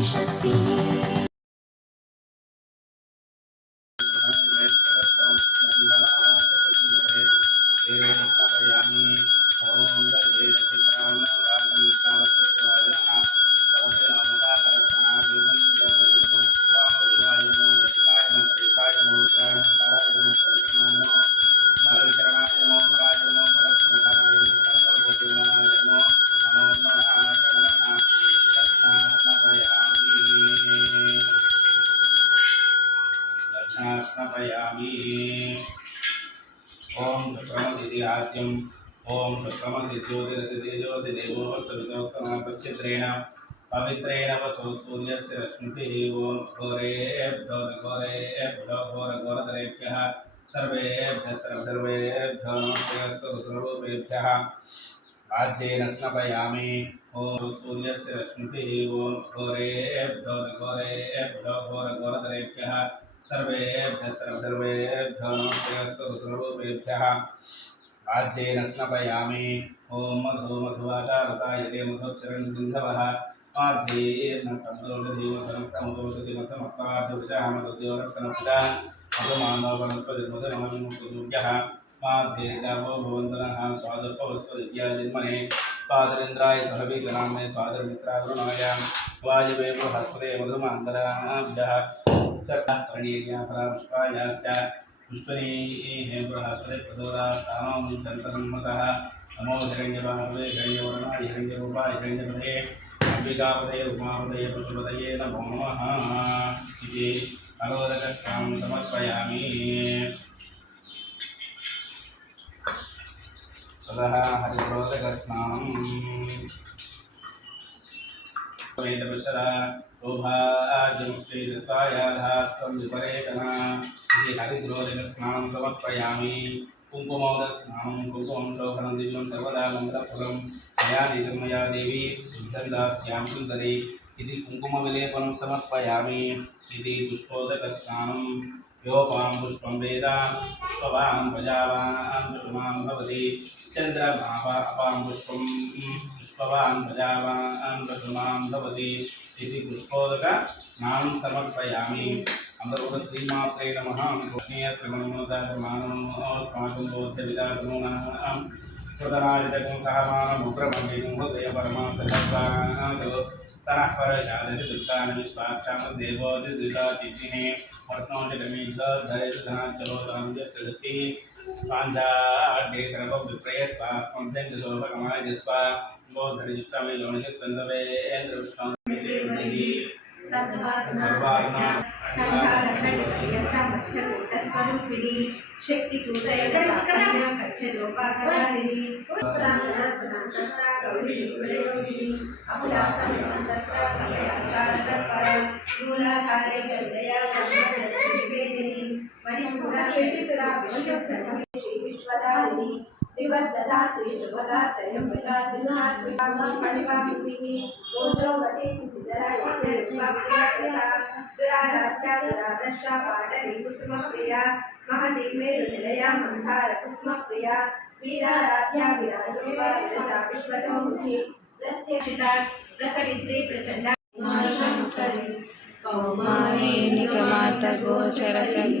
Shakti. ओम शुक्रमसिद्धि आद्यम। ओम सवितोत्तमपच्छिद्रेण पवित्रेण वसो सूर्यस्य रश्मिभिः ओम घोरेभ्यो घोरेभ्यो घोरघोरतरेभ्यः सर्वेभ्यः सर्वसर्वेभ्यो नमस्ते सर्वरूपेभ्यः राज्येन स्नपयामि। ओम सूर्यस्य ओम घोरेभ्यो घोरेभ्यो सर्वेभ्यः सर्वरूपेभ्यः राज्येन स्नपयामि। ॐ मधु मधुवाचारताय ते मधुचरणसिन्धवः माध्येन सन्दोषधीमतमक्रमदोषसि मतमक्ताभ्युजामदुद्योगस्सनपिता मधुमानवनस्पतिर्मधुरमनुमुक्तयोग्यः माध्येजावो भवन्तनः स्वादस्पवस्वदिव्याजन्मने स्वादरेन्द्राय सहवीतनाम्ने स्वादरमित्रावरुणाय वायवे मधुमान्तराभ्यः करणीयापरापुष्पायाश्च पुष्पनीः बृहस्पति प्रसोदास्थानं चन्तनमतः नमो हिरण्यबाहवे हिरण्यवर्णाय हिरण्यरूपाय हिरण्यपदे अम्बिकापदये उमापदये पशुपदये नमो नमः। इति अरोदकस्नां समर्पयामि ततः हरिप्रोदकस्नानम् वेदवशरा शोभाद्यं श्रीदत्तायाधास्तं विपरेतना इति हरिद्रोदकस्नानं समर्पयामि कुङ्कुमोदस्नानं कुङ्कुमं शोभनं दिव्यं सर्वदा मङ्गलफलं मया निजं मया देवी विच्छन्दास्यां सुन्दरी इति कुङ्कुमविलेपनं समर्पयामि इति पुष्पोदकस्नानं योपां पुष्पं वेद पुष्पवान् प्रजावान् पशुमान् भवति चन्द्रमापा अपां భవాన్ ప్రజావాన్ ప్రసుమాం భవతి ఇది పుష్పోదక స్నానం సమర్పయామి అందరూ కూడా శ్రీమాత్రే నమ నమో స్మాకం బోధ్య విదాగమో कृतनादितकं सहमानमुग्रमण्डिनं हृदय परमान्तरस्वानादो तनः परशादिदुष्टानविश्वाक्षां देवोदिदितातिथिः वर्तनोजगमीधरधनाचलोदनजसति पाञ्चाढ्ये सर्वविप्रयस्वास्मभ्यञ्जशोभकमायजस्व बोधरिष्टमेन्द्रविष्टं सर्वात्मा శక్తి వివర్ధదాత్రి యువగా త్రయంబగా దినాత్మికామం కణికామిని ఓజోవటే కుదిరా దురారాధ్యాదర్శాపాడీకుసుమప్రియ మహతి మేలు నిలయ మందార కుసుమప్రియ వీరారాధ్యా విరాజా విశ్వతోముఖి ప్రత్యక్షిత ప్రసవిత్రి ప్రచండ కౌమారేణిక మాత గోచర కవి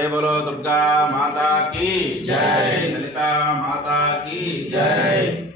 जय बोलो दुर्गा माता की जय। ललिता माता की जय।